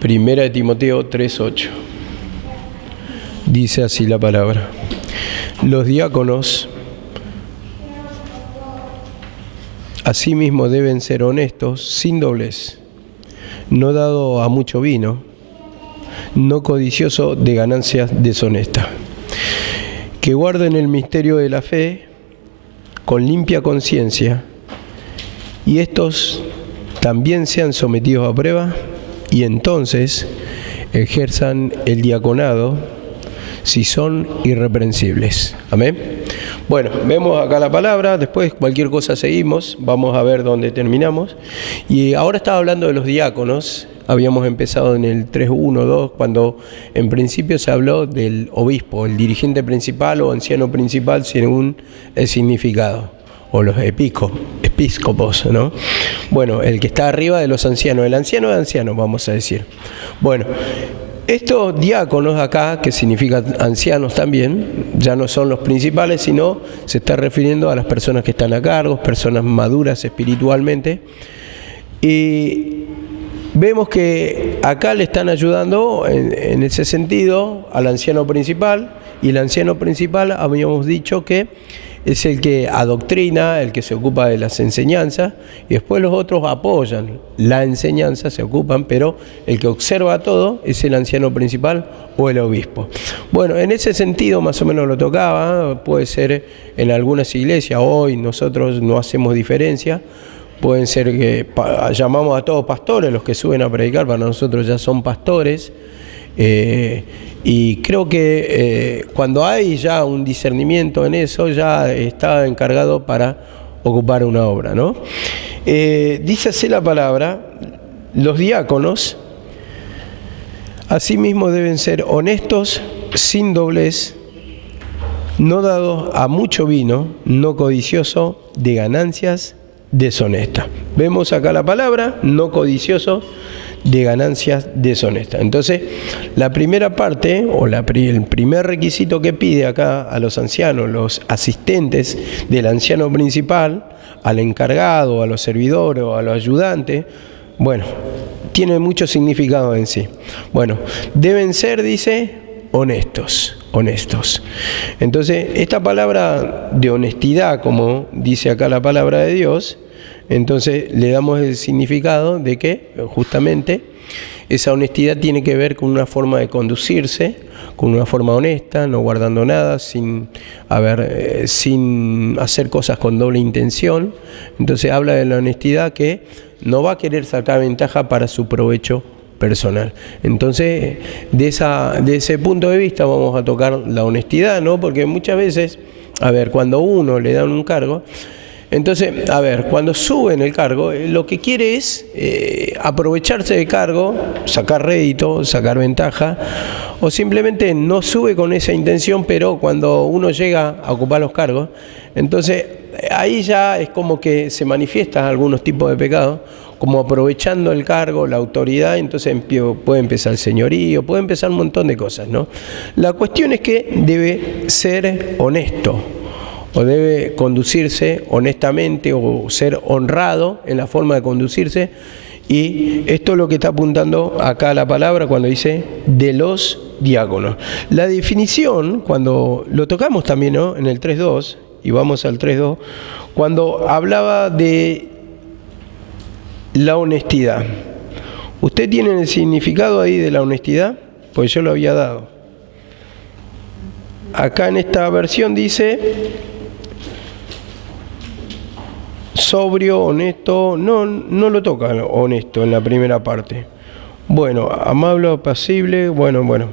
Primera de Timoteo 3:8. Dice así la palabra: los diáconos asimismo deben ser honestos, sin doblez, no dado a mucho vino, no codicioso de ganancias deshonestas, que guarden el misterio de la fe con limpia conciencia, y estos también sean sometidos a prueba, y entonces ejerzan el diaconado si son irreprensibles. Amén. Bueno, vemos acá la palabra, después cualquier cosa seguimos, vamos a ver dónde terminamos. Y ahora estaba hablando de los diáconos. Habíamos empezado en el 3.1.2, cuando en principio se habló del obispo, el dirigente principal o anciano principal según el significado, o los episcopos, ¿no? Bueno, el que está arriba de los ancianos, el anciano de ancianos, vamos a decir. Bueno, estos diáconos acá, que significan ancianos también, ya no son los principales, sino se está refiriendo a las personas que están a cargo, personas maduras espiritualmente. Y vemos que acá le están ayudando en ese sentido al anciano principal, y el anciano principal habíamos dicho que es el que adoctrina, el que se ocupa de las enseñanzas, y después los otros apoyan la enseñanza, se ocupan, pero el que observa todo es el anciano principal o el obispo. Bueno, en ese sentido más o menos lo tocaba, puede ser en algunas iglesias, hoy nosotros no hacemos diferencia, pueden ser que llamamos a todos pastores, los que suben a predicar, para nosotros ya son pastores. Y creo que cuando hay ya un discernimiento en eso, ya está encargado para ocupar una obra, ¿no? Dice así la palabra: los diáconos asimismo deben ser honestos, sin doblez, no dados a mucho vino, no codicioso de ganancias deshonestas. Vemos acá la palabra, no codicioso de ganancias deshonestas. Entonces, la primera parte, o el primer requisito que pide acá a los ancianos, los asistentes del anciano principal, al encargado, a los servidores o a los ayudantes, bueno, tiene mucho significado en sí. Bueno, deben ser, dice, honestos. Entonces, esta palabra de honestidad, como dice acá la palabra de Dios, entonces le damos el significado de que justamente esa honestidad tiene que ver con una forma de conducirse, con una forma honesta, no guardando nada, sin hacer cosas con doble intención. Entonces habla de la honestidad que no va a querer sacar ventaja para su provecho personal. Entonces, de ese punto de vista vamos a tocar la honestidad, ¿no? Porque muchas veces, cuando uno le dan un cargo, entonces, cuando suben el cargo, lo que quiere es aprovecharse del cargo, sacar rédito, sacar ventaja, o simplemente no sube con esa intención, pero cuando uno llega a ocupar los cargos, entonces ahí ya es como que se manifiestan algunos tipos de pecados, como aprovechando el cargo, la autoridad, entonces puede empezar el señorío, puede empezar un montón de cosas, ¿no? La cuestión es que debe ser honesto, o debe conducirse honestamente, o ser honrado en la forma de conducirse, y esto es lo que está apuntando acá la palabra cuando dice de los diáconos. La definición, cuando lo tocamos también, ¿no?, en el 3.2, y vamos al 3.2, cuando hablaba de la honestidad. ¿Usted tiene el significado ahí de la honestidad? Pues yo lo había dado. Acá en esta versión dice sobrio, honesto, no lo toca honesto en la primera parte. Bueno, amable, apacible, bueno.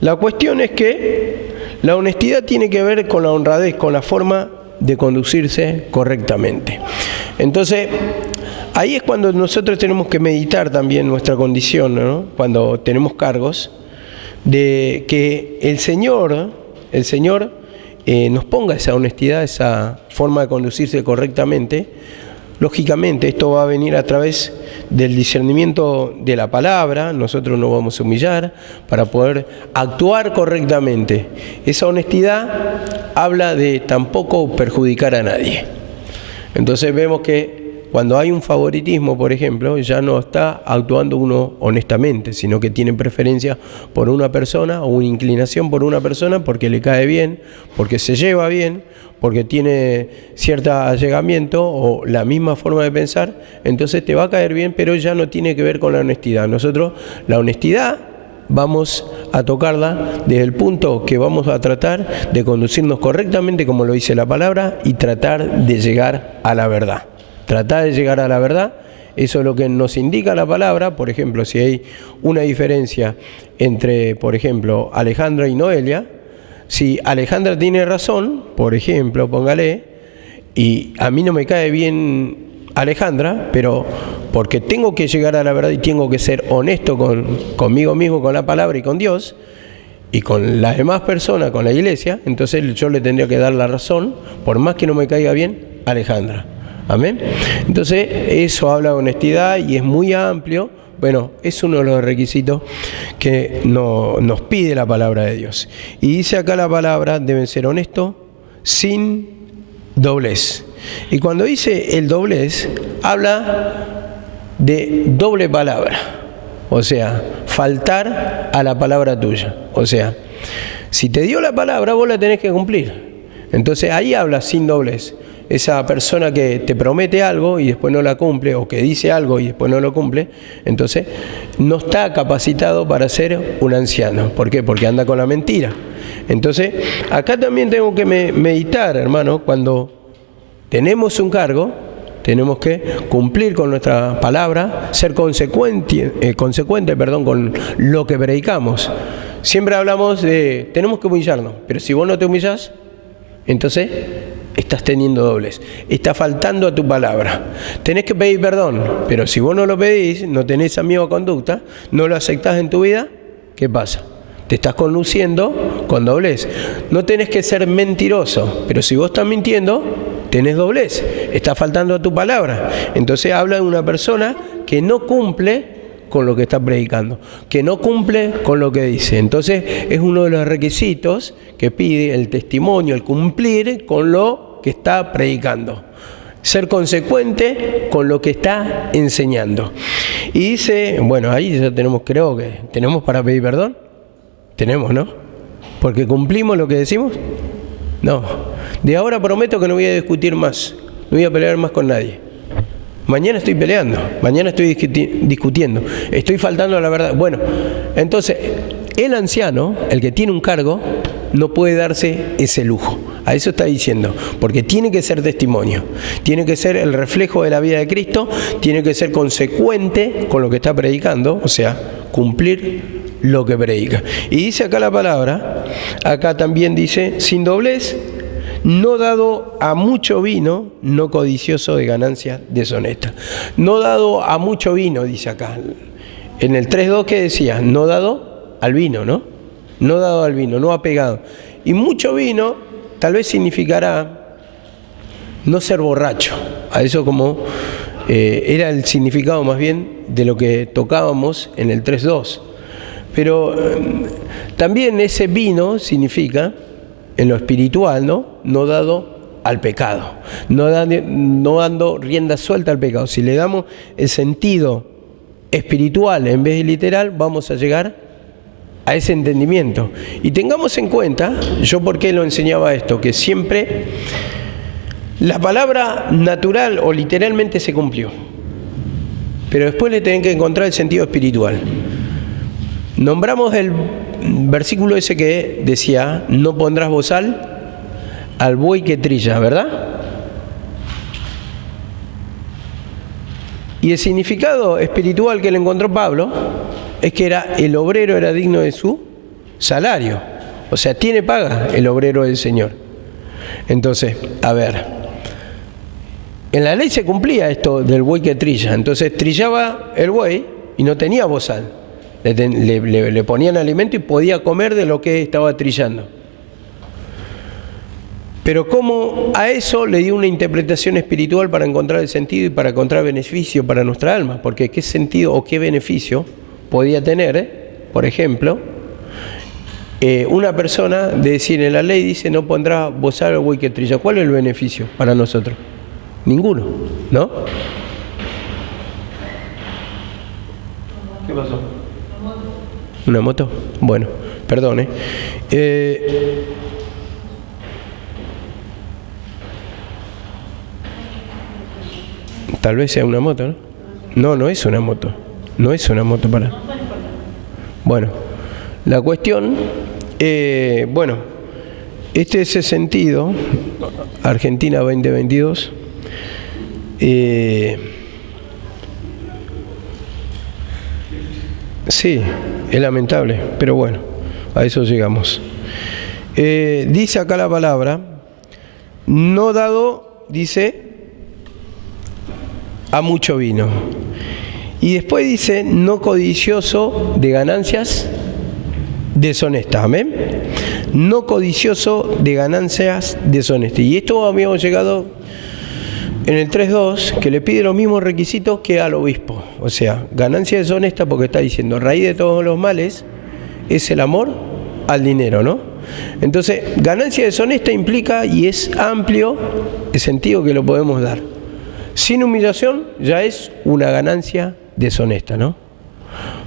La cuestión es que la honestidad tiene que ver con la honradez, con la forma de conducirse correctamente. Entonces, ahí es cuando nosotros tenemos que meditar también nuestra condición, ¿no? Cuando tenemos cargos, de que el Señor nos ponga esa honestidad, esa forma de conducirse correctamente. Lógicamente esto va a venir a través del discernimiento de la palabra. Nosotros nos vamos a humillar para poder actuar correctamente. Esa honestidad habla de tampoco perjudicar a nadie. Entonces vemos que cuando hay un favoritismo, por ejemplo, ya no está actuando uno honestamente, sino que tiene preferencia por una persona o una inclinación por una persona porque le cae bien, porque se lleva bien, porque tiene cierto allegamiento o la misma forma de pensar, entonces te va a caer bien, pero ya no tiene que ver con la honestidad. Nosotros, la honestidad, vamos a tocarla desde el punto que vamos a tratar de conducirnos correctamente, como lo dice la palabra, y tratar de llegar a la verdad. Tratar de llegar a la verdad, eso es lo que nos indica la palabra. Por ejemplo, si hay una diferencia entre, por ejemplo, Alejandra y Noelia, si Alejandra tiene razón, por ejemplo, póngale, y a mí no me cae bien Alejandra, pero porque tengo que llegar a la verdad y tengo que ser honesto conmigo mismo, con la palabra y con Dios, y con las demás personas, con la iglesia, entonces yo le tendría que dar la razón, por más que no me caiga bien Alejandra. Amén. Entonces, eso habla de honestidad y es muy amplio. Bueno, es uno de los requisitos que nos pide la palabra de Dios. Y dice acá la palabra, deben ser honestos, sin doblez. Y cuando dice el doblez, habla de doble palabra. O sea, faltar a la palabra tuya. O sea, si te dio la palabra, vos la tenés que cumplir. Entonces, ahí habla sin doblez. Esa persona que te promete algo y después no la cumple, o que dice algo y después no lo cumple, entonces no está capacitado para ser un anciano. ¿Por qué? Porque anda con la mentira. Entonces, acá también tengo que meditar, hermano, cuando tenemos un cargo, tenemos que cumplir con nuestra palabra, ser consecuente, con lo que predicamos. Siempre hablamos de, tenemos que humillarnos, pero si vos no te humillás, entonces estás teniendo doblez, estás faltando a tu palabra. Tenés que pedir perdón, pero si vos no lo pedís, no tenés esa misma conducta, no lo aceptás en tu vida, ¿qué pasa? Te estás conduciendo con doblez. No tenés que ser mentiroso, pero si vos estás mintiendo, tenés doblez, estás faltando a tu palabra. Entonces habla de una persona que no cumple con lo que está predicando, que no cumple con lo que dice. Entonces es uno de los requisitos que pide el testimonio, el cumplir con lo que está predicando, ser consecuente con lo que está enseñando. Y dice, bueno, ahí ya tenemos, creo que tenemos para pedir perdón, tenemos, ¿no? Porque cumplimos lo que decimos. No, de ahora prometo que no voy a discutir más, no voy a pelear más con nadie. Mañana estoy peleando, mañana estoy discutiendo, estoy faltando a la verdad. Bueno, entonces, el anciano, el que tiene un cargo, no puede darse ese lujo. A eso está diciendo, porque tiene que ser testimonio, tiene que ser el reflejo de la vida de Cristo, tiene que ser consecuente con lo que está predicando, o sea, cumplir lo que predica. Y dice acá la palabra, acá también dice, sin doblez, no dado a mucho vino, no codicioso de ganancias deshonestas. No dado a mucho vino, dice acá. En el 3.2, ¿qué decía? No dado al vino, ¿no? No dado al vino, no apegado. Y mucho vino, tal vez significará no ser borracho. A eso como era el significado más bien de lo que tocábamos en el 3.2. Pero también ese vino significa, en lo espiritual, no dado al pecado, no dando rienda suelta al pecado. Si le damos el sentido espiritual en vez de literal, vamos a llegar a ese entendimiento. Y tengamos en cuenta, yo por qué lo enseñaba esto, que siempre la palabra natural o literalmente se cumplió, pero después le tienen que encontrar el sentido espiritual. Nombramos el versículo ese que decía, no pondrás bozal al buey que trilla, ¿verdad? Y el significado espiritual que le encontró Pablo es que el obrero era digno de su salario. O sea, tiene paga el obrero del Señor. Entonces, a ver, en la ley se cumplía esto del buey que trilla. Entonces trillaba el buey y no tenía bozal. Le ponían alimento y podía comer de lo que estaba trillando. Pero como a eso le dio una interpretación espiritual para encontrar el sentido y para encontrar beneficio para nuestra alma. Porque qué sentido o qué beneficio podía tener, por ejemplo, una persona de decir en la ley dice no pondrá bozal al buey que trilla. ¿Cuál es el beneficio para nosotros? Ninguno, ¿no? ¿Qué pasó? ¿Una moto? Bueno, perdón, tal vez sea una moto, ¿no? No, no es una moto. No es una moto para... Bueno, la cuestión, bueno, este es el sentido, Argentina 2022. Sí, es lamentable, pero bueno, a eso llegamos. Dice acá la palabra, no dado, dice, a mucho vino. Y después dice, no codicioso de ganancias deshonestas. Amén. No codicioso de ganancias deshonestas. Y esto habíamos llegado en el 3.2, que le pide los mismos requisitos que al obispo. O sea, ganancia deshonesta, porque está diciendo, raíz de todos los males es el amor al dinero, ¿no? Entonces, ganancia deshonesta implica, y es amplio el sentido que lo podemos dar. Sin humillación ya es una ganancia deshonesta, ¿no?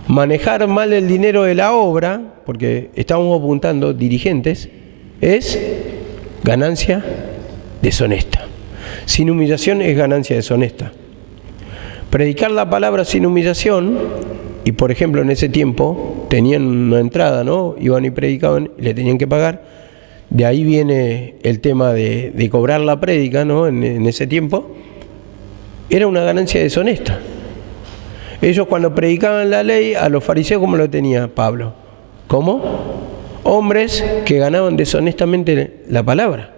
Manejar mal el dinero de la obra, porque estamos apuntando dirigentes, es ganancia deshonesta. Sin humillación es ganancia deshonesta. Predicar la palabra sin humillación, y por ejemplo en ese tiempo tenían una entrada, ¿no? Iban y predicaban y le tenían que pagar. De ahí viene el tema de cobrar la prédica, ¿no? En ese tiempo. Era una ganancia deshonesta. Ellos cuando predicaban la ley, a los fariseos, ¿cómo lo tenía Pablo? ¿Cómo? Hombres que ganaban deshonestamente la palabra.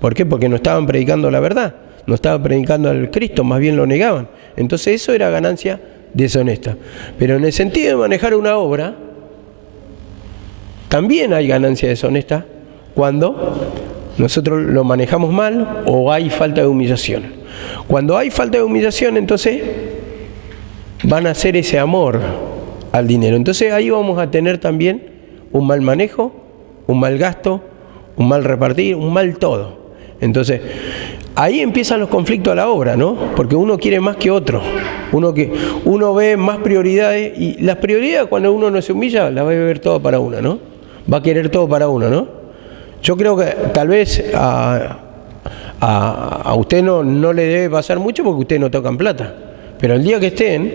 ¿Por qué? Porque no estaban predicando la verdad, no estaban predicando al Cristo, más bien lo negaban. Entonces eso era ganancia deshonesta. Pero en el sentido de manejar una obra, también hay ganancia deshonesta cuando nosotros lo manejamos mal o hay falta de humillación. Cuando hay falta de humillación, entonces van a hacer ese amor al dinero. Entonces ahí vamos a tener también un mal manejo, un mal gasto, un mal repartir, un mal todo. Entonces ahí empiezan los conflictos a la obra, ¿no? Porque uno quiere más que otro. Uno ve más prioridades, y las prioridades cuando uno no se humilla las va a ver todo para uno, ¿no? Va a querer todo para uno, ¿no? Yo creo que tal vez a usted no le debe pasar mucho porque ustedes no tocan plata. Pero el día que estén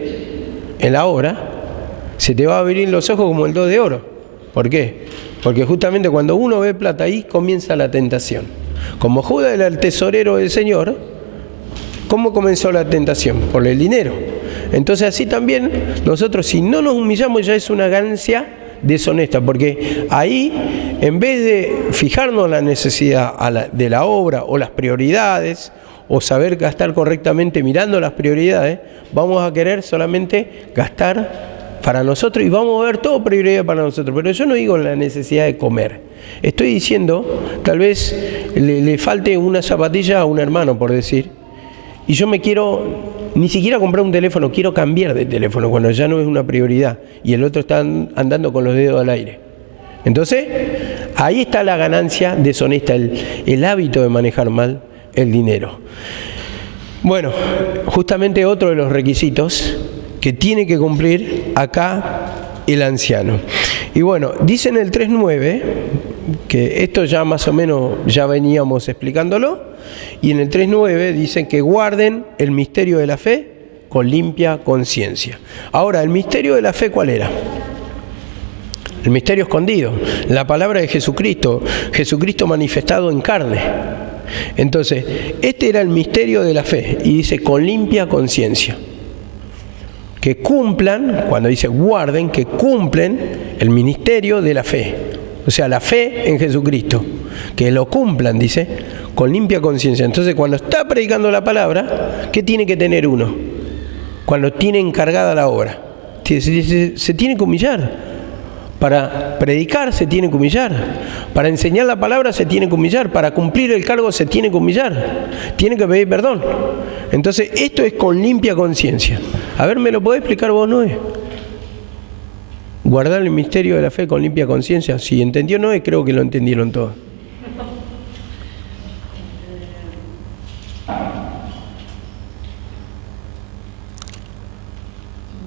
en la obra, se te va a abrir los ojos como el 2 de oro. ¿Por qué? Porque justamente cuando uno ve plata, ahí comienza la tentación. Como Judas era el tesorero del Señor, ¿cómo comenzó la tentación? Por el dinero. Entonces así también nosotros, si no nos humillamos, ya es una ganancia deshonesta, porque ahí, en vez de fijarnos en la necesidad de la obra o las prioridades, o saber gastar correctamente mirando las prioridades, vamos a querer solamente gastar para nosotros y vamos a ver todo prioridad para nosotros. Pero yo no digo la necesidad de comer. Estoy diciendo, tal vez le falte una zapatilla a un hermano, por decir, y yo me quiero, ni siquiera comprar un teléfono, quiero cambiar de teléfono cuando ya no es una prioridad y el otro está andando con los dedos al aire. Entonces, ahí está la ganancia deshonesta, el hábito de manejar mal el dinero. Bueno, justamente otro de los requisitos que tiene que cumplir acá el anciano. Y bueno, dice en el 3.9, que esto ya más o menos ya veníamos explicándolo, y en el 3.9 dicen que guarden el misterio de la fe con limpia conciencia. Ahora, ¿el misterio de la fe cuál era? El misterio escondido, la palabra de Jesucristo, Jesucristo manifestado en carne. Entonces, este era el misterio de la fe, y dice con limpia conciencia. Que cumplan, cuando dice guarden, que cumplen el ministerio de la fe. O sea, la fe en Jesucristo. Que lo cumplan, dice, con limpia conciencia. Entonces, cuando está predicando la palabra, ¿qué tiene que tener uno? Cuando tiene encargada la obra. Se tiene que humillar. Para predicar se tiene que humillar. Para enseñar la palabra se tiene que humillar. Para cumplir el cargo se tiene que humillar. Tiene que pedir perdón. Entonces, esto es con limpia conciencia. A ver, ¿me lo podés explicar vos, Noé? Guardar el misterio de la fe con limpia conciencia. Si entendió Noé, creo que lo entendieron todos.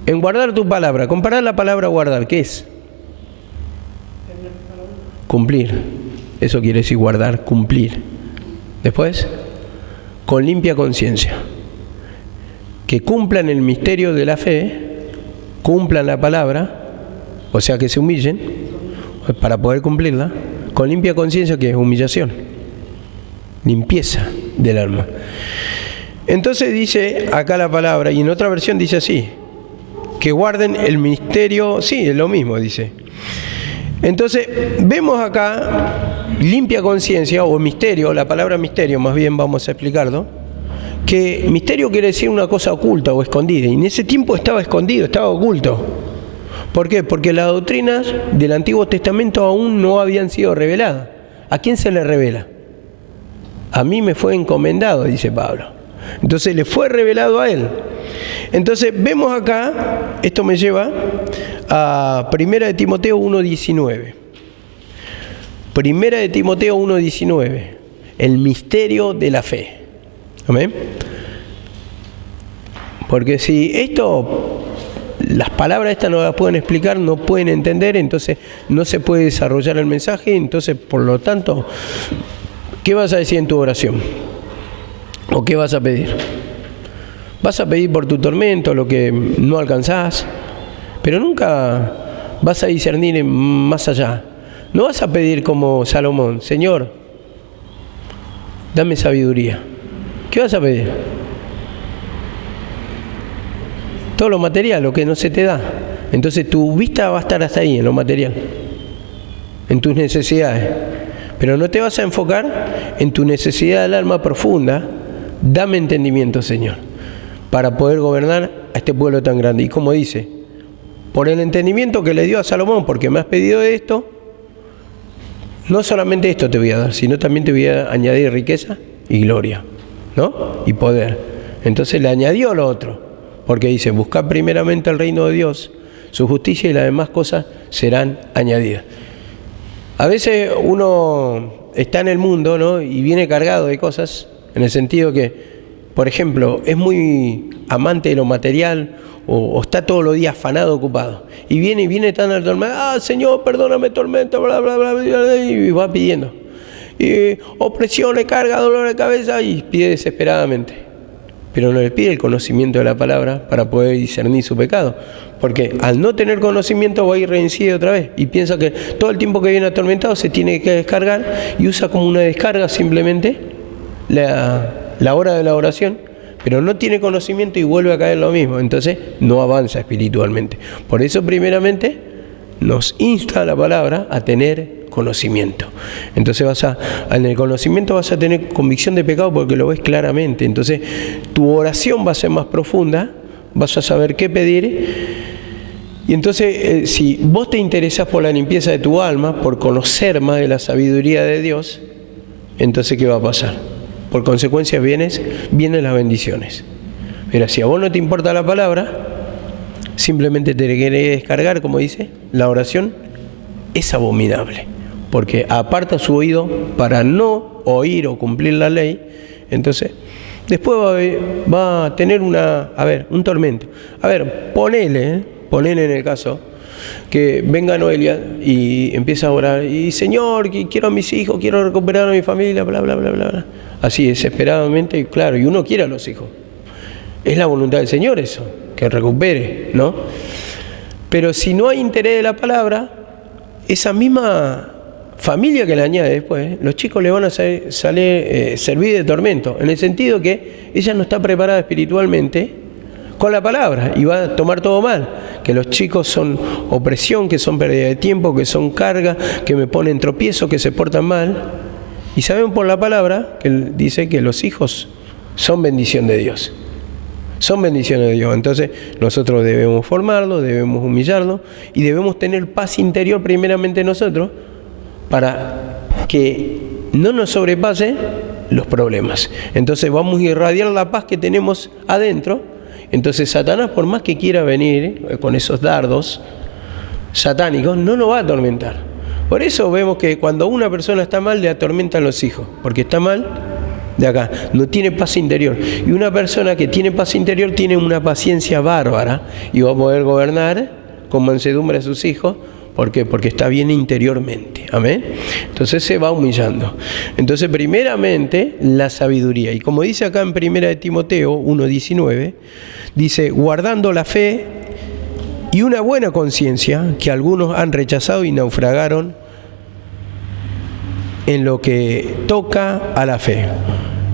En guardar tu palabra. Comparar la palabra guardar, ¿qué es? Cumplir. Eso quiere decir guardar, cumplir. Después, con limpia conciencia. Que cumplan el misterio de la fe, cumplan la palabra, o sea que se humillen para poder cumplirla, con limpia conciencia, que es humillación, limpieza del alma. Entonces dice acá la palabra, y en otra versión dice así, que guarden el misterio, sí, es lo mismo, dice. Entonces, vemos acá limpia conciencia o misterio, la palabra misterio, más bien vamos a explicarlo, que misterio quiere decir una cosa oculta o escondida, y en ese tiempo estaba escondido, estaba oculto. ¿Por qué? Porque las doctrinas del Antiguo Testamento aún no habían sido reveladas. ¿A quién se le revela? A mí me fue encomendado, dice Pablo. Entonces le fue revelado a él. Entonces vemos acá, esto me lleva a 1 de Timoteo 1:19. 1 de Timoteo 1:19. El misterio de la fe. ¿Amén? Porque si esto, las palabras estas no las pueden explicar, no pueden entender, entonces no se puede desarrollar el mensaje. Entonces, por lo tanto, ¿qué vas a decir en tu oración? ¿O qué vas a pedir? Vas a pedir por tu tormento, lo que no alcanzás, pero nunca vas a discernir más allá. No vas a pedir como Salomón, Señor, dame sabiduría. ¿Qué vas a pedir? Todo lo material, lo que no se te da. Entonces tu vista va a estar hasta ahí, en lo material, en tus necesidades. Pero no te vas a enfocar en tu necesidad del alma profunda. Dame entendimiento, Señor, para poder gobernar a este pueblo tan grande. Y como dice, por el entendimiento que le dio a Salomón, porque me has pedido esto, no solamente esto te voy a dar, sino también te voy a añadir riqueza y gloria, ¿no? Y poder. Entonces le añadió lo otro, porque dice, buscad primeramente el reino de Dios, su justicia, y las demás cosas serán añadidas. A veces uno está en el mundo, ¿no?, y viene cargado de cosas, en el sentido que, por ejemplo, es muy amante de lo material o está todos los días afanado, ocupado. Y viene tan atormentado, Señor, perdóname, tormenta, bla, bla, bla, bla, y va pidiendo. Y opresiones, carga, dolor de cabeza, y pide desesperadamente. Pero no le pide el conocimiento de la palabra para poder discernir su pecado. Porque al no tener conocimiento va a ir reincide otra vez. Y piensa que todo el tiempo que viene atormentado se tiene que descargar y usa como una descarga simplemente la hora de la oración, pero no tiene conocimiento y vuelve a caer lo mismo. Entonces no avanza espiritualmente. Por eso primeramente nos insta la palabra a tener conocimiento. Entonces en el conocimiento vas a tener convicción de pecado porque lo ves claramente. Entonces tu oración va a ser más profunda, vas a saber qué pedir. Y entonces si vos te interesás por la limpieza de tu alma, por conocer más de la sabiduría de Dios, entonces ¿qué va a pasar? Por consecuencia vienen las bendiciones. Mira, si a vos no te importa la palabra, simplemente te querés descargar, como dice, la oración es abominable, porque aparta su oído para no oír o cumplir la ley. Entonces, después va a tener un tormento. A ver, ponele en el caso que venga Noelia y empieza a orar, y Señor, quiero a mis hijos, quiero recuperar a mi familia, bla, bla, bla, bla, bla. Así desesperadamente, y claro, y uno quiere a los hijos. Es la voluntad del Señor eso, que recupere, ¿no? Pero si no hay interés de la palabra, esa misma familia que le añade después, los chicos le van a servir de tormento, en el sentido que ella no está preparada espiritualmente con la palabra y va a tomar todo mal, que los chicos son opresión, que son pérdida de tiempo, que son carga, que me ponen tropiezo, que se portan mal. Y sabemos por la palabra que él dice que los hijos son bendición de Dios. Son bendiciones de Dios. Entonces nosotros debemos formarlo, debemos humillarlo y debemos tener paz interior primeramente nosotros para que no nos sobrepasen los problemas. Entonces vamos a irradiar la paz que tenemos adentro. Entonces Satanás, por más que quiera venir con esos dardos satánicos, no nos va a atormentar. Por eso vemos que cuando una persona está mal, le atormentan los hijos, porque está mal de acá, no tiene paz interior. Y una persona que tiene paz interior tiene una paciencia bárbara y va a poder gobernar con mansedumbre a sus hijos. ¿Por qué? Porque está bien interiormente. Amén. Entonces se va humillando. Entonces, primeramente, la sabiduría. Y como dice acá en 1 de Timoteo 1:19, dice, guardando la fe y una buena conciencia, que algunos han rechazado y naufragaron en lo que toca a la fe.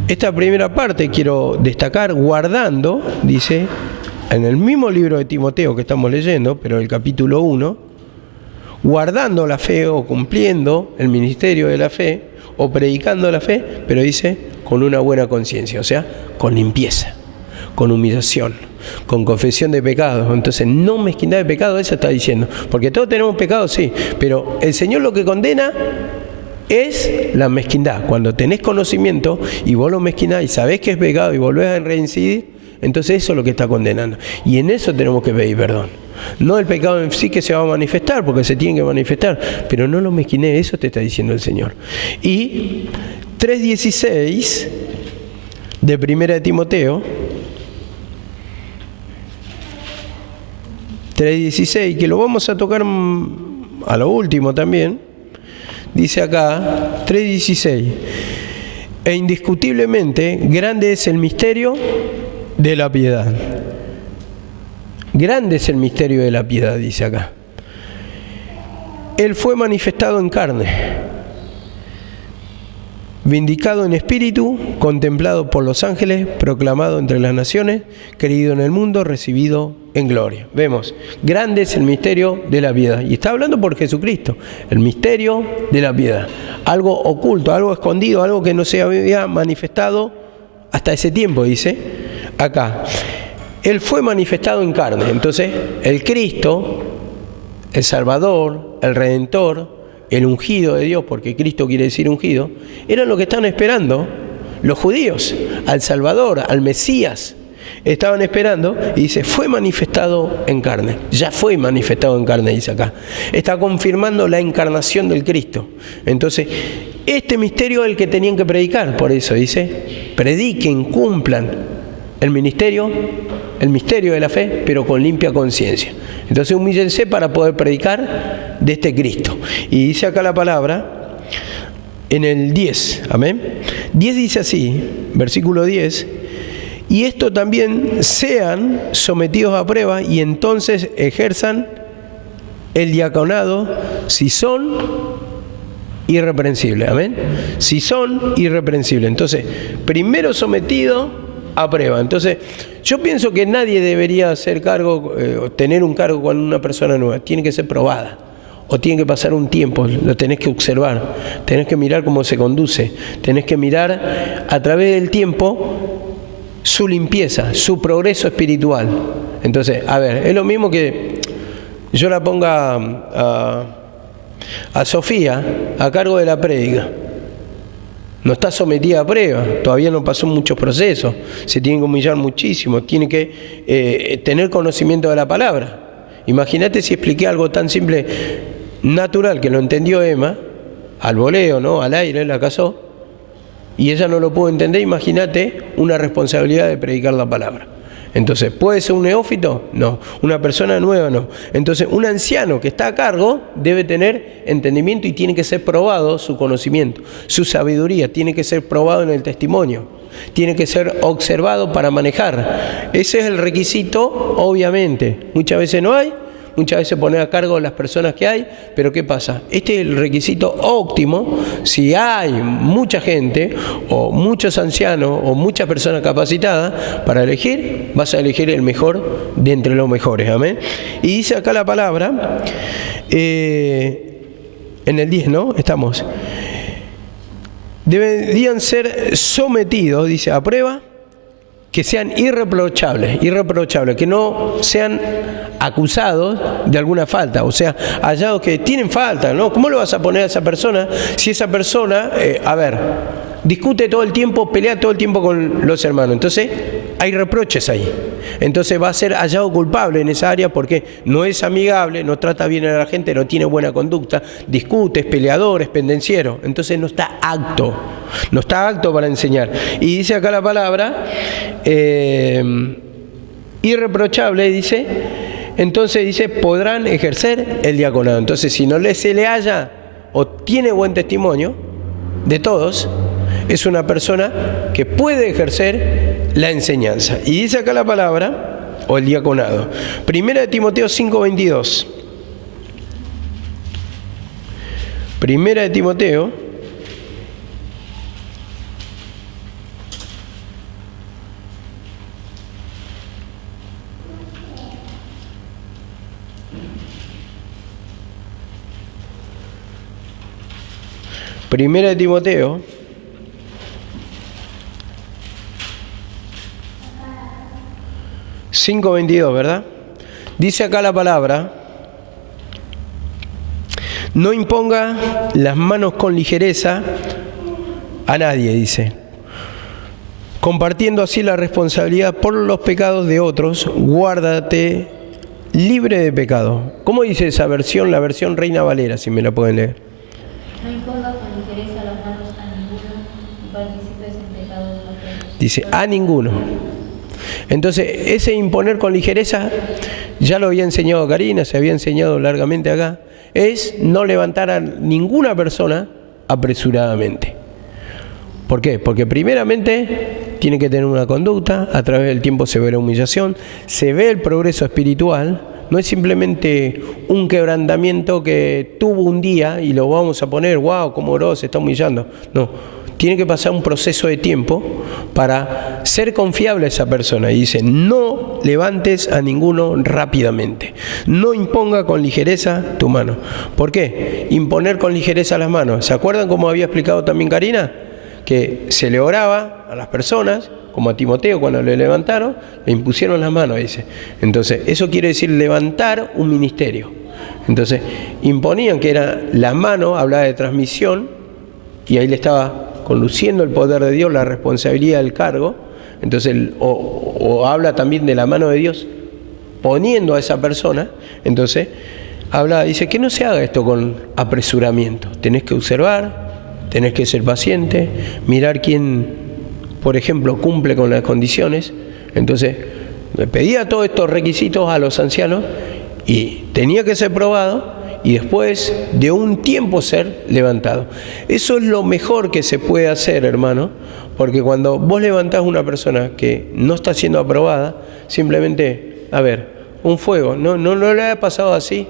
Esta primera parte quiero destacar, guardando, dice, en el mismo libro de Timoteo que estamos leyendo, pero el capítulo 1, guardando la fe o cumpliendo el ministerio de la fe o predicando la fe, pero dice con una buena conciencia, o sea, con limpieza, con humillación, con confesión de pecados. Entonces, no mezquindad de pecado, eso está diciendo, porque todos tenemos pecados, sí, pero el Señor lo que condena es la mezquindad. Cuando tenés conocimiento y vos lo mezquinás y sabés que es pecado y volvés a reincidir, entonces eso es lo que está condenando. Y en eso tenemos que pedir perdón. No el pecado en sí que se va a manifestar, porque se tiene que manifestar, pero no lo mezquiné, eso te está diciendo el Señor. Y 3:16 de 1 de Timoteo, 3:16, que lo vamos a tocar a lo último también, dice acá, 3:16, e indiscutiblemente grande es el misterio de la piedad. Grande es el misterio de la piedad, dice acá. Él fue manifestado en carne, vindicado en espíritu, contemplado por los ángeles, proclamado entre las naciones, creído en el mundo, recibido en gloria. Vemos, grande es el misterio de la piedad. Y está hablando por Jesucristo, el misterio de la piedad. Algo oculto, algo escondido, algo que no se había manifestado hasta ese tiempo, dice acá. Él fue manifestado en carne. Entonces, el Cristo, el Salvador, el Redentor, el ungido de Dios, porque Cristo quiere decir ungido, eran lo que estaban esperando los judíos, al Salvador, al Mesías. Estaban esperando y dice, fue manifestado en carne. Ya fue manifestado en carne, dice acá. Está confirmando la encarnación del Cristo. Entonces, este misterio es el que tenían que predicar. Por eso dice, prediquen, cumplan el ministerio, el misterio de la fe, pero con limpia conciencia. Entonces humíllense para poder predicar de este Cristo. Y dice acá la palabra en el 10, amén. 10 dice así, versículo 10, y esto también sean sometidos a prueba y entonces ejerzan el diaconado si son irreprensibles, amén. Si son irreprensibles. Entonces, primero sometido a prueba. Entonces, yo pienso que nadie debería hacer cargo, tener un cargo con una persona nueva. Tiene que ser probada. O tiene que pasar un tiempo, lo tenés que observar. Tenés que mirar cómo se conduce. Tenés que mirar a través del tiempo su limpieza, su progreso espiritual. Entonces, a ver, es lo mismo que yo la ponga a Sofía a cargo de la prédica. No está sometida a prueba, todavía no pasó muchos procesos, se tiene que humillar muchísimo, tiene que tener conocimiento de la palabra. Imagínate si expliqué algo tan simple, natural, que lo entendió Emma, al voleo, ¿no? Al aire, la casó, y ella no lo pudo entender. Imagínate una responsabilidad de predicar la palabra. Entonces, ¿puede ser un neófito? No. ¿Una persona nueva? No. Entonces, un anciano que está a cargo debe tener entendimiento y tiene que ser probado su conocimiento, su sabiduría, tiene que ser probado en el testimonio, tiene que ser observado para manejar. Ese es el requisito, obviamente. Muchas veces no hay, muchas veces poner a cargo las personas que hay, pero ¿qué pasa? Este es el requisito óptimo. Si hay mucha gente, o muchos ancianos, o muchas personas capacitadas para elegir, vas a elegir el mejor de entre los mejores, amén. Y dice acá la palabra, en el 10, ¿no? Estamos. Deberían ser sometidos, dice, a prueba, que sean irreprochables, que no sean acusados de alguna falta, o sea, hallados que tienen falta, ¿no? ¿Cómo lo vas a poner a esa persona si esa persona, discute todo el tiempo, pelea todo el tiempo con los hermanos? Entonces, hay reproches ahí. Entonces va a ser hallado culpable en esa área porque no es amigable, no trata bien a la gente, no tiene buena conducta, discute, es peleador, es pendenciero. Entonces no está apto para enseñar. Y dice acá la palabra, irreprochable, dice, entonces dice, podrán ejercer el diaconado. Entonces si no se le halla o tiene buen testimonio de todos, es una persona que puede ejercer la enseñanza. Y dice acá la palabra, o el diaconado. Primera de Timoteo 5:22. Primera de Timoteo 5:22, ¿verdad? Dice acá la palabra, no imponga las manos con ligereza a nadie, dice, compartiendo así la responsabilidad por los pecados de otros, guárdate libre de pecado. ¿Cómo dice esa versión? La versión Reina Valera, si me la pueden leer. No imponga con ligereza las manos a ninguno y participes en pecados ajenos. Dice, a ninguno. Entonces, ese imponer con ligereza, ya lo había enseñado Karina, se había enseñado largamente acá, es no levantar a ninguna persona apresuradamente. ¿Por qué? Porque primeramente tiene que tener una conducta, a través del tiempo se ve la humillación, se ve el progreso espiritual, no es simplemente un quebrantamiento que tuvo un día y lo vamos a poner, wow, cómo oró, se está humillando. No, tiene que pasar un proceso de tiempo para ser confiable a esa persona. Y dice, no levantes a ninguno rápidamente, no imponga con ligereza tu mano. ¿Por qué? Imponer con ligereza las manos. ¿Se acuerdan cómo había explicado también Karina? Que se le oraba a las personas, como a Timoteo cuando le levantaron, le impusieron las manos, dice. Entonces, eso quiere decir levantar un ministerio. Entonces, imponían que era la mano, hablaba de transmisión, y ahí le estaba conduciendo el poder de Dios, la responsabilidad del cargo. Entonces, o habla también de la mano de Dios poniendo a esa persona. Entonces, dice que no se haga esto con apresuramiento. Tenés que observar, tenés que ser paciente, mirar quién, por ejemplo, cumple con las condiciones. Entonces, le pedía todos estos requisitos a los ancianos y tenía que ser probado y después de un tiempo ser levantado. Eso es lo mejor que se puede hacer, hermano, porque cuando vos levantás a una persona que no está siendo aprobada, simplemente, un fuego, no le ha pasado así,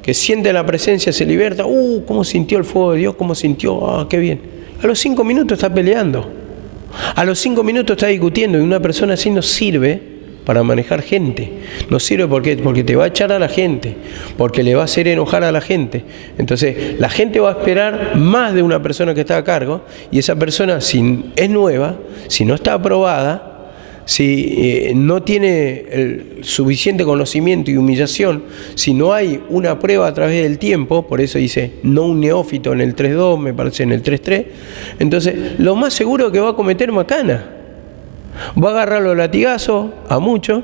que siente la presencia, se liberta, cómo sintió el fuego de Dios, cómo sintió, qué bien. A los 5 minutos está peleando, a los 5 minutos está discutiendo, y una persona así no sirve para manejar gente. No sirve porque te va a echar a la gente, porque le va a hacer enojar a la gente. Entonces, la gente va a esperar más de una persona que está a cargo, y esa persona, si es nueva, si no está aprobada, si no tiene el suficiente conocimiento y humillación, si no hay una prueba a través del tiempo, por eso dice, no un neófito en el 3.2, me parece en el 3.3, entonces lo más seguro es que va a cometer macana. Va a agarrar los latigazos a muchos,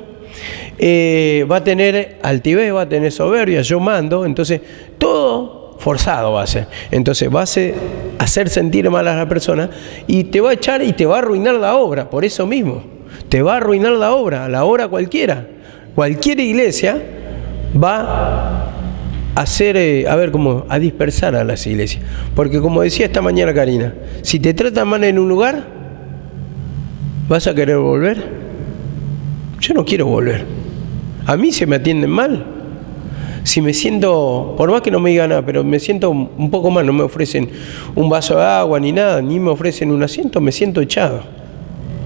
va a tener altivez, va a tener soberbia, yo mando, entonces todo forzado va a ser. Entonces va a hacer sentir mal a la persona y te va a echar y te va a arruinar la obra, por eso mismo. Te va a arruinar la obra cualquiera. Cualquier iglesia va a hacer, a dispersar a las iglesias. Porque como decía esta mañana Karina, si te tratan mal en un lugar, ¿vas a querer volver? Yo no quiero volver. A mí se me atienden mal. Si me siento, por más que no me digan nada, pero me siento un poco mal, no me ofrecen un vaso de agua ni nada, ni me ofrecen un asiento, me siento echado.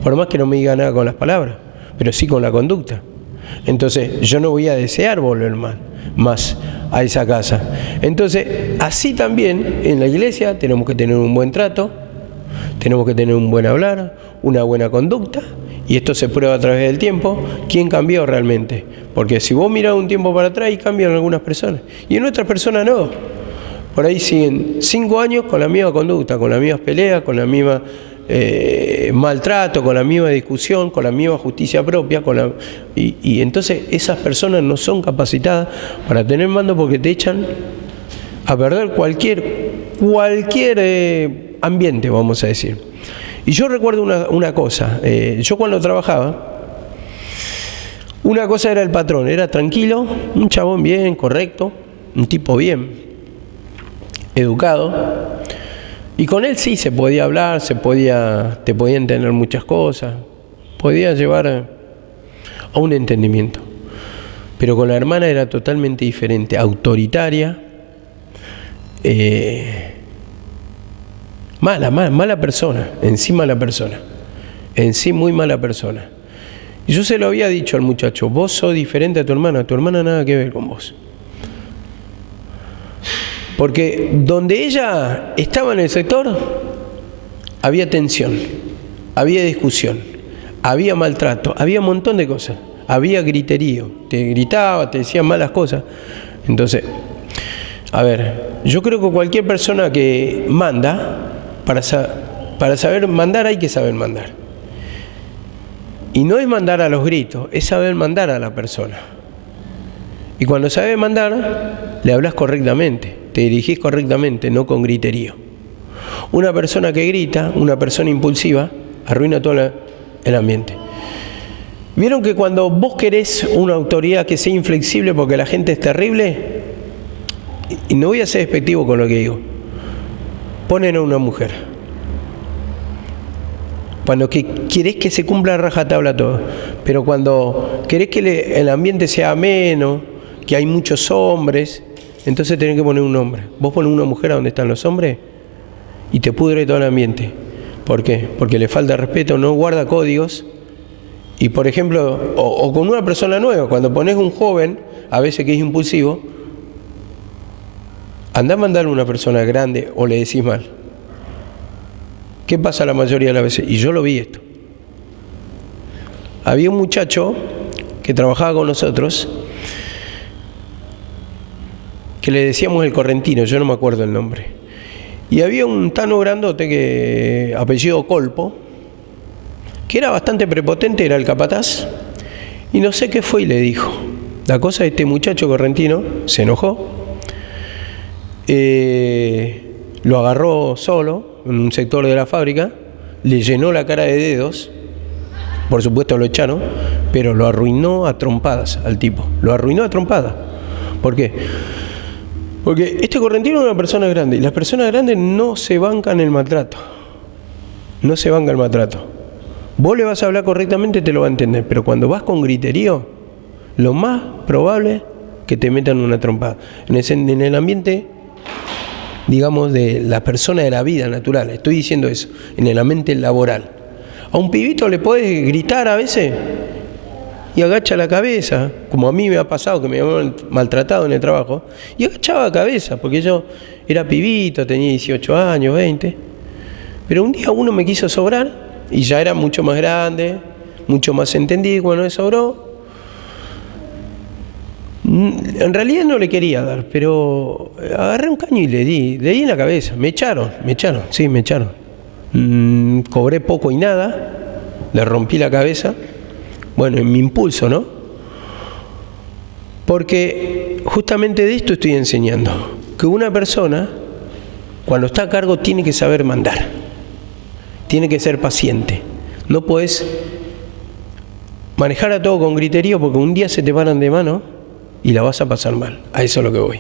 Por más que no me digan nada con las palabras, pero sí con la conducta. Entonces, yo no voy a desear volver más a esa casa. Entonces, así también en la iglesia tenemos que tener un buen trato, tenemos que tener un buen hablar, una buena conducta, y esto se prueba a través del tiempo, quién cambió realmente. Porque si vos mirás un tiempo para atrás, y cambian algunas personas, y en otras personas no. Por ahí siguen 5 años con la misma conducta, con las mismas peleas, con la misma maltrato, con la misma discusión, con la misma justicia propia, y entonces esas personas no son capacitadas para tener mando porque te echan a perder cualquier ambiente, vamos a decir. Y yo recuerdo una cosa, yo cuando trabajaba, una cosa era el patrón, era tranquilo, un chabón bien, correcto, un tipo bien, educado, y con él sí se podía hablar, te podía entender muchas cosas, podía llevar a un entendimiento. Pero con la hermana era totalmente diferente, autoritaria, mala persona, en sí mala persona, en sí muy mala persona. Y yo se lo había dicho al muchacho, vos sos diferente a tu hermana nada que ver con vos. Porque donde ella estaba en el sector, había tensión, había discusión, había maltrato, había un montón de cosas, había griterío, te gritaba, te decían malas cosas. Entonces, a ver, yo creo que cualquier persona que manda, para saber mandar hay que saber mandar. Y no es mandar a los gritos, es saber mandar a la persona. Y cuando sabes mandar, le hablas correctamente, te dirigís correctamente, no con griterío. Una persona que grita, una persona impulsiva, arruina todo el ambiente. ¿Vieron que cuando vos querés una autoridad que sea inflexible porque la gente es terrible? Y no voy a ser despectivo con lo que digo. Ponen a una mujer. Cuando querés que se cumpla a rajatabla todo. Pero cuando querés que el ambiente sea ameno, que hay muchos hombres, entonces tenés que poner un hombre. Vos pones una mujer a donde están los hombres y te pudre todo el ambiente. ¿Por qué? Porque le falta respeto, no guarda códigos. Y por ejemplo, o con una persona nueva, cuando pones un joven, a veces que es impulsivo, andá a mandarle a una persona grande o le decís mal. ¿Qué pasa la mayoría de las veces? Y yo lo vi esto. Había un muchacho que trabajaba con nosotros, que le decíamos el correntino, yo no me acuerdo el nombre. Y había un tano grandote, que apellido Colpo, que era bastante prepotente, era el capataz, y no sé qué fue y le dijo. La cosa es que este muchacho correntino se enojó, lo agarró solo en un sector de la fábrica, le llenó la cara de dedos, por supuesto lo echaron, pero lo arruinó a trompadas al tipo, lo arruinó a trompadas. ¿Por qué? Porque este correntino es una persona grande, y las personas grandes no se bancan el maltrato, no se banca el maltrato. Vos le vas a hablar correctamente, te lo va a entender, pero cuando vas con griterío, lo más probable es que te metan una trompada. En el ambiente, digamos, de la persona de la vida natural, estoy diciendo eso, en el ambiente laboral. A un pibito le podés gritar a veces y agacha la cabeza, como a mí me ha pasado, que me habían maltratado en el trabajo, y agachaba la cabeza, porque yo era pibito, tenía 18 años, 20, pero un día uno me quiso sobrar, y ya era mucho más grande, mucho más entendido, y cuando me sobró, en realidad no le quería dar, pero agarré un caño y le di en la cabeza. Me echaron, sí, me echaron. Cobré poco y nada, le rompí la cabeza, bueno, en mi impulso, ¿no? Porque justamente de esto estoy enseñando, que una persona, cuando está a cargo, tiene que saber mandar, tiene que ser paciente. No podés manejar a todo con griterío, porque un día se te paran de mano y la vas a pasar mal. A eso es lo que voy.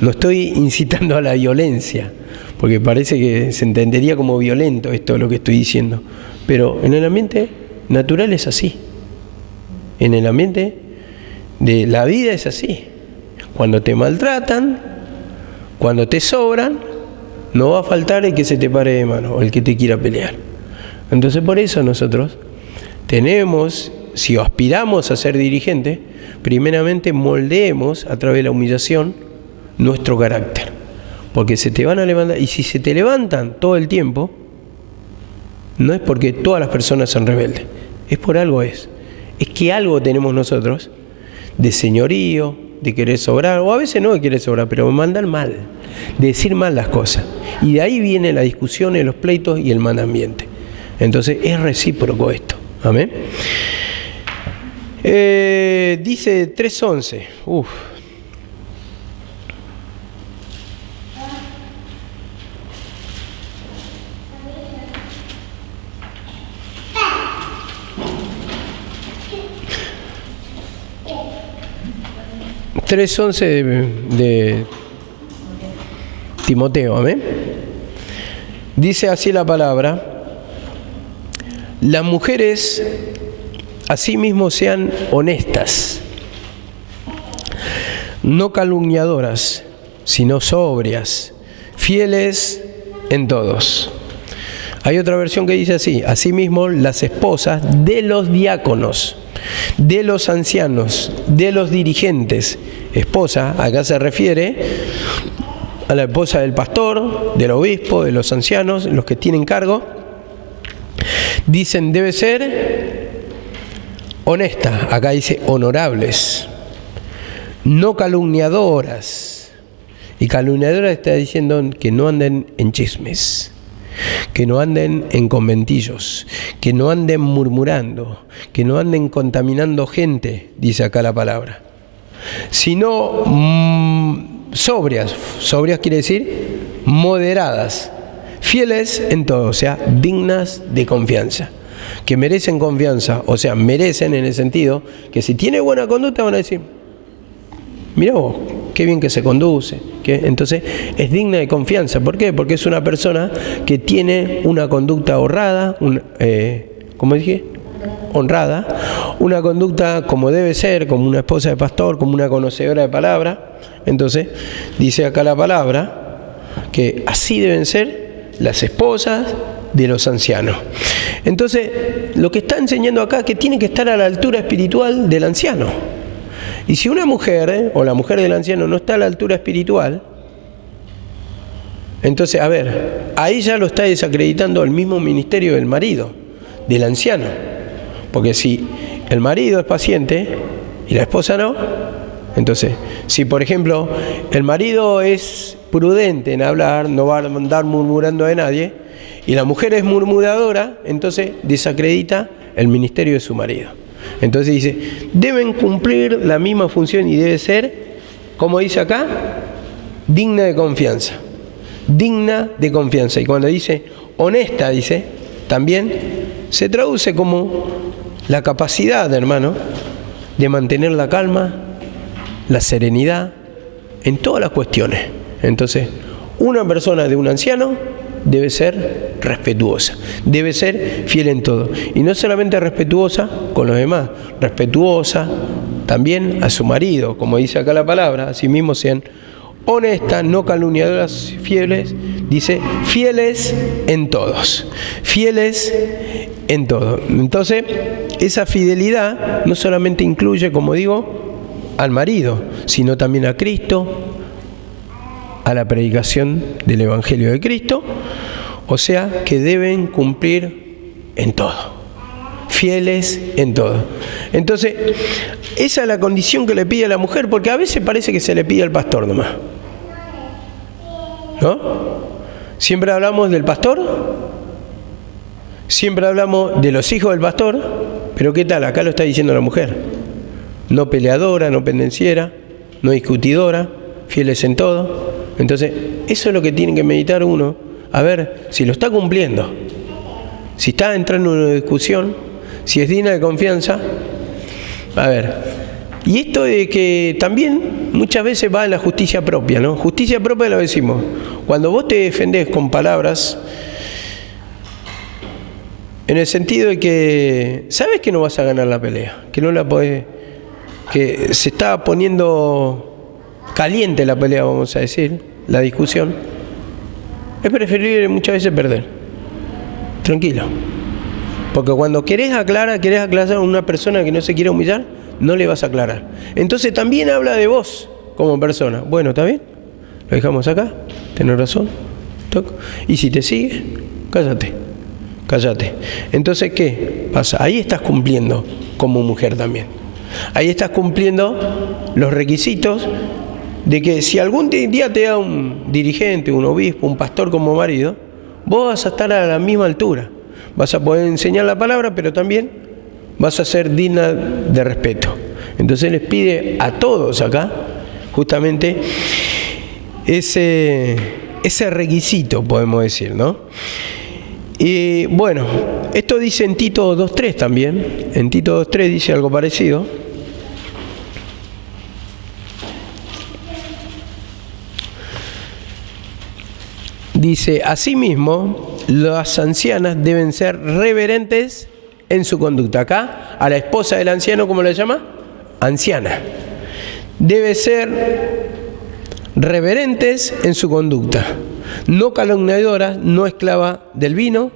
No estoy incitando a la violencia, porque parece que se entendería como violento esto lo que estoy diciendo. Pero en el ambiente natural es así. En el ambiente de la vida es así. Cuando te maltratan, cuando te sobran, no va a faltar el que se te pare de mano o el que te quiera pelear. Entonces por eso nosotros tenemos, si aspiramos a ser dirigentes, primeramente moldeemos a través de la humillación nuestro carácter. Porque se te van a levantar, y si se te levantan todo el tiempo, no es porque todas las personas son rebeldes, es por algo es que algo tenemos nosotros de señorío, de querer sobrar, o a veces no de querer sobrar, pero mandar mal, de decir mal las cosas. Y de ahí viene la discusión, los pleitos y el mal ambiente. Entonces es recíproco esto. Amén. Dice 3:11. Uf. de Timoteo, amén. Dice así la palabra: las mujeres asimismo sean honestas, no calumniadoras, sino sobrias, fieles en todos. Hay otra versión que dice así: asimismo las esposas de los diáconos, de los ancianos, de los dirigentes. Esposa, acá se refiere a la esposa del pastor, del obispo, de los ancianos, los que tienen cargo. Dicen, debe ser honesta, acá dice honorables, no calumniadoras. Y calumniadoras está diciendo que no anden en chismes, que no anden en conventillos, que no anden murmurando, que no anden contaminando gente, dice acá la palabra, sino sobrias. Sobrias quiere decir moderadas, fieles en todo, o sea, dignas de confianza, que merecen confianza, o sea, merecen en el sentido que si tiene buena conducta van a decir, mirá vos, qué bien que se conduce, entonces es digna de confianza. ¿Por qué? Porque es una persona que tiene una conducta honrada, ¿cómo dije? Honrada, una conducta como debe ser, como una esposa de pastor, como una conocedora de palabra. Entonces, dice acá la palabra que así deben ser las esposas de los ancianos. Entonces, lo que está enseñando acá es que tiene que estar a la altura espiritual del anciano. Y si una mujer, o la mujer del anciano, no está a la altura espiritual, entonces, a ver, ahí ya lo está desacreditando el mismo ministerio del marido, del anciano. Porque si el marido es paciente y la esposa no, entonces, si por ejemplo el marido es prudente en hablar, no va a andar murmurando de nadie, y la mujer es murmuradora, entonces desacredita el ministerio de su marido. Entonces dice, deben cumplir la misma función y debe ser, como dice acá, digna de confianza. Digna de confianza. Y cuando dice honesta, dice, también se traduce como la capacidad, hermano, de mantener la calma, la serenidad en todas las cuestiones. Entonces, una persona de un anciano debe ser respetuosa, debe ser fiel en todo. Y no solamente respetuosa con los demás, respetuosa también a su marido, como dice acá la palabra, asimismo sean honestas, no calumniadoras, fieles, dice fieles en todos, fieles en todo. Entonces, esa fidelidad no solamente incluye, como digo, al marido, sino también a Cristo, a la predicación del Evangelio de Cristo, o sea, que deben cumplir en todo, fieles en todo. Entonces, esa es la condición que le pide a la mujer, porque a veces parece que se le pide al pastor nomás, ¿no? Siempre hablamos del pastor, siempre hablamos de los hijos del pastor, pero ¿qué tal? Acá lo está diciendo la mujer. No peleadora, no pendenciera, no discutidora, fieles en todo. Entonces, eso es lo que tiene que meditar uno, a ver si lo está cumpliendo, si está entrando en una discusión, si es digna de confianza. A ver, y esto de que también muchas veces va a la justicia propia, ¿no? Justicia propia lo decimos, cuando vos te defendés con palabras, en el sentido de que sabes que no vas a ganar la pelea, que no la podés, que se está poniendo caliente la pelea, vamos a decir, la discusión, es preferible muchas veces perder. Tranquilo. Porque cuando querés aclarar a una persona que no se quiere humillar, no le vas a aclarar. Entonces también habla de vos como persona. Bueno, ¿está bien? Lo dejamos acá, tenés razón. Toc. Y si te sigue, cállate. Cállate. Entonces, ¿qué pasa? Ahí estás cumpliendo como mujer también. Ahí estás cumpliendo los requisitos de que si algún día te da un dirigente, un obispo, un pastor como marido, vos vas a estar a la misma altura. Vas a poder enseñar la palabra, pero también vas a ser digna de respeto. Entonces les pide a todos acá justamente ese requisito, podemos decir, ¿no? Y bueno, esto dice en Tito 2.3 también. En Tito 2.3 dice algo parecido. Dice, asimismo, las ancianas deben ser reverentes en su conducta. Acá, a la esposa del anciano, ¿cómo le llama? Anciana. Debe ser reverentes en su conducta, no calumniadoras, no esclavas del vino,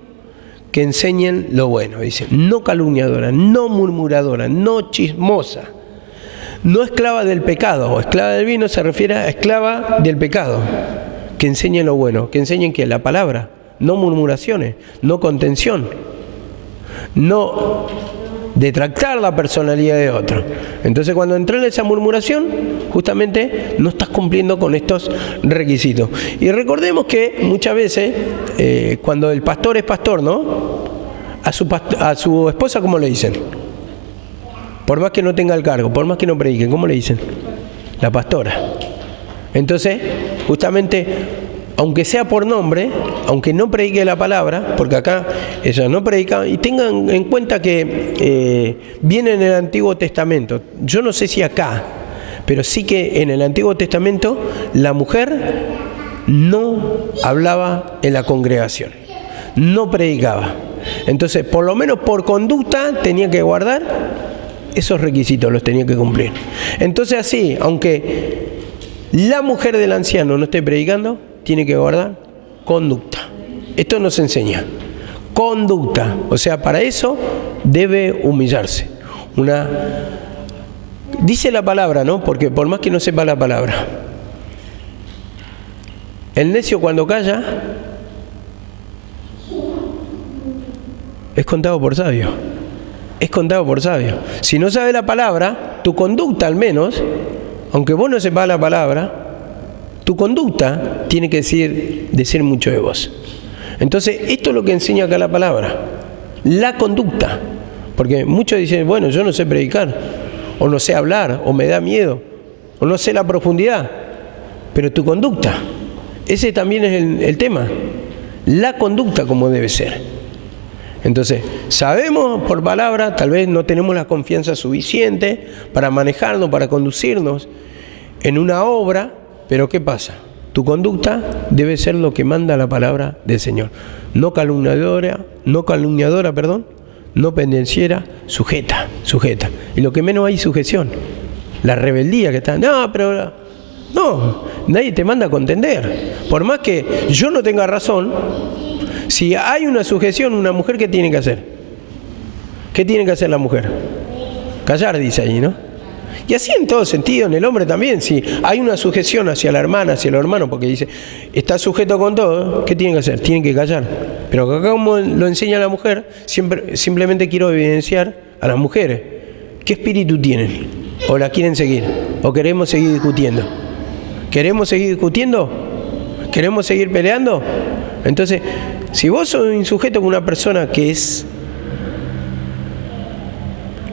que enseñen lo bueno. Dice, no calumniadoras, no murmuradoras, no chismosa, no esclava del pecado. O esclava del vino se refiere a esclava del pecado, que enseñen lo bueno, que enseñen que la palabra, no murmuraciones, no contención, no detractar la personalidad de otro. Entonces cuando entra en esa murmuración, justamente no estás cumpliendo con estos requisitos. Y recordemos que muchas veces, cuando el pastor es pastor, ¿no? A su esposa, ¿cómo le dicen? Por más que no tenga el cargo, por más que no predique, ¿cómo le dicen? La pastora. Entonces, justamente, aunque sea por nombre, aunque no predique la palabra, porque acá ella no predica, y tengan en cuenta que viene en el Antiguo Testamento. Yo no sé si acá, pero sí que en el Antiguo Testamento la mujer no hablaba en la congregación, no predicaba. Entonces, por lo menos por conducta tenía que guardar esos requisitos, los tenía que cumplir. Entonces así, aunque la mujer del anciano no esté predicando, tiene que guardar conducta. Esto nos enseña. Conducta. O sea, para eso debe humillarse. Dice la palabra, ¿no? Porque por más que no sepa la palabra, el necio cuando calla es contado por sabio. Es contado por sabio. Si no sabe la palabra, tu conducta al menos, aunque vos no sepas la palabra, tu conducta tiene que decir mucho de vos. Entonces, esto es lo que enseña acá la palabra. La conducta. Porque muchos dicen, bueno, yo no sé predicar, o no sé hablar, o me da miedo, o no sé la profundidad. Pero tu conducta, ese también es el tema. La conducta como debe ser. Entonces, sabemos por palabra, tal vez no tenemos la confianza suficiente para manejarnos, para conducirnos en una obra, pero ¿qué pasa? Tu conducta debe ser lo que manda la palabra del Señor. No calumniadora, no pendenciera, sujeta. Y lo que menos hay sujeción. La rebeldía que está, no, nadie te manda a contender. Por más que yo no tenga razón, si hay una sujeción, una mujer, ¿qué tiene que hacer? ¿Qué tiene que hacer la mujer? Callar, dice ahí, ¿no? Y así en todo sentido, en el hombre también, si hay una sujeción hacia la hermana, hacia el hermano, porque dice, está sujeto con todo, ¿qué tiene que hacer? Tiene que callar. Pero acá como lo enseña la mujer, simplemente quiero evidenciar a las mujeres, ¿qué espíritu tienen? ¿O la quieren seguir? ¿O queremos seguir discutiendo? ¿Queremos seguir discutiendo? ¿Queremos seguir peleando? Entonces, si vos sos un sujeto con una persona que es,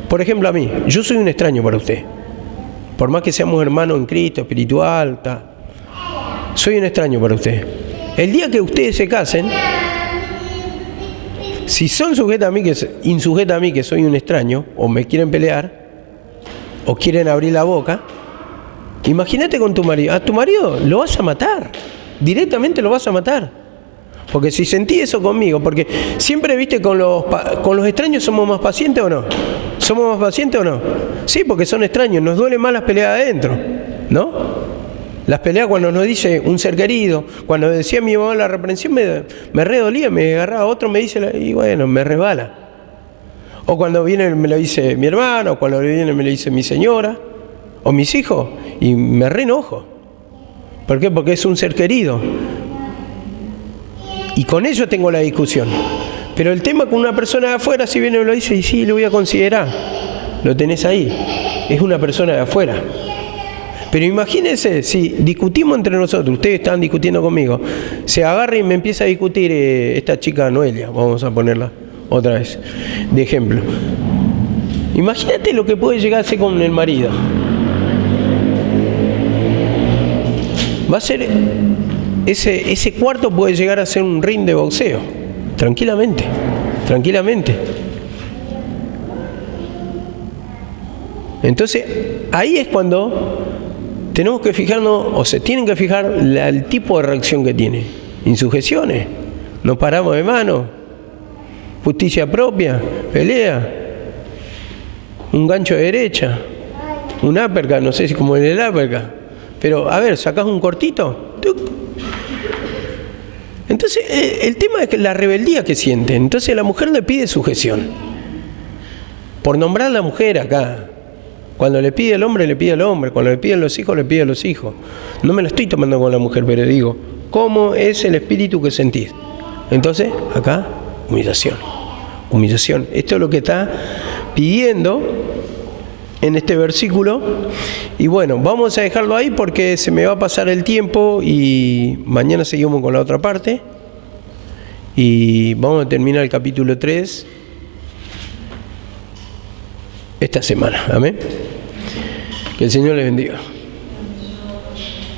por ejemplo a mí, yo soy un extraño para usted. Por más que seamos hermanos en Cristo, espiritual, soy un extraño para usted. El día que ustedes se casen, si son insujetas a mí que soy un extraño, o me quieren pelear, o quieren abrir la boca, imagínate con tu marido. A tu marido lo vas a matar, directamente lo vas a matar. Porque si sentí eso conmigo, porque siempre, viste, con los extraños somos más pacientes o no. ¿Somos más pacientes o no? Sí, porque son extraños, nos duelen más las peleas adentro, ¿no? Las peleas cuando nos dice un ser querido, cuando decía mi mamá la reprensión, me redolía, me agarraba, otro me dice, y bueno, me resbala. O cuando viene me lo dice mi hermano, o cuando viene me lo dice mi señora, o mis hijos, y me reenojo. ¿Por qué? Porque es un ser querido. Y con ellos tengo la discusión. Pero el tema con una persona de afuera, si viene y me lo dice, y sí, lo voy a considerar. Lo tenés ahí. es una persona de afuera. Pero imagínense, si discutimos entre nosotros, ustedes están discutiendo conmigo, se agarra y me empieza a discutir esta chica Noelia, vamos a ponerla otra vez de ejemplo. Imagínate lo que puede llegar a ser con el marido. Va a ser, ese cuarto puede llegar a ser un ring de boxeo, tranquilamente. Entonces, ahí es cuando tenemos que fijarnos, o se tienen que fijar el tipo de reacción que tiene. Insujeciones, nos paramos de mano, justicia propia, pelea, un gancho de derecha, un uppercut, no sé si como en el uppercut, pero a ver, sacás un cortito. ¡Tuc! Entonces, el tema es que la rebeldía que siente. Entonces la mujer le pide sujeción. Por nombrar a la mujer acá. Cuando le pide al hombre, le pide al hombre. Cuando le piden los hijos, le pide a los hijos. No me la estoy tomando con la mujer, pero digo, ¿cómo es el espíritu que sentís? Entonces, acá, humillación. Humillación. Esto es lo que está pidiendo en este versículo. Y bueno, vamos a dejarlo ahí porque se me va a pasar el tiempo y mañana seguimos con la otra parte. Y vamos a terminar el capítulo 3 esta semana. Amén. Que el Señor les bendiga.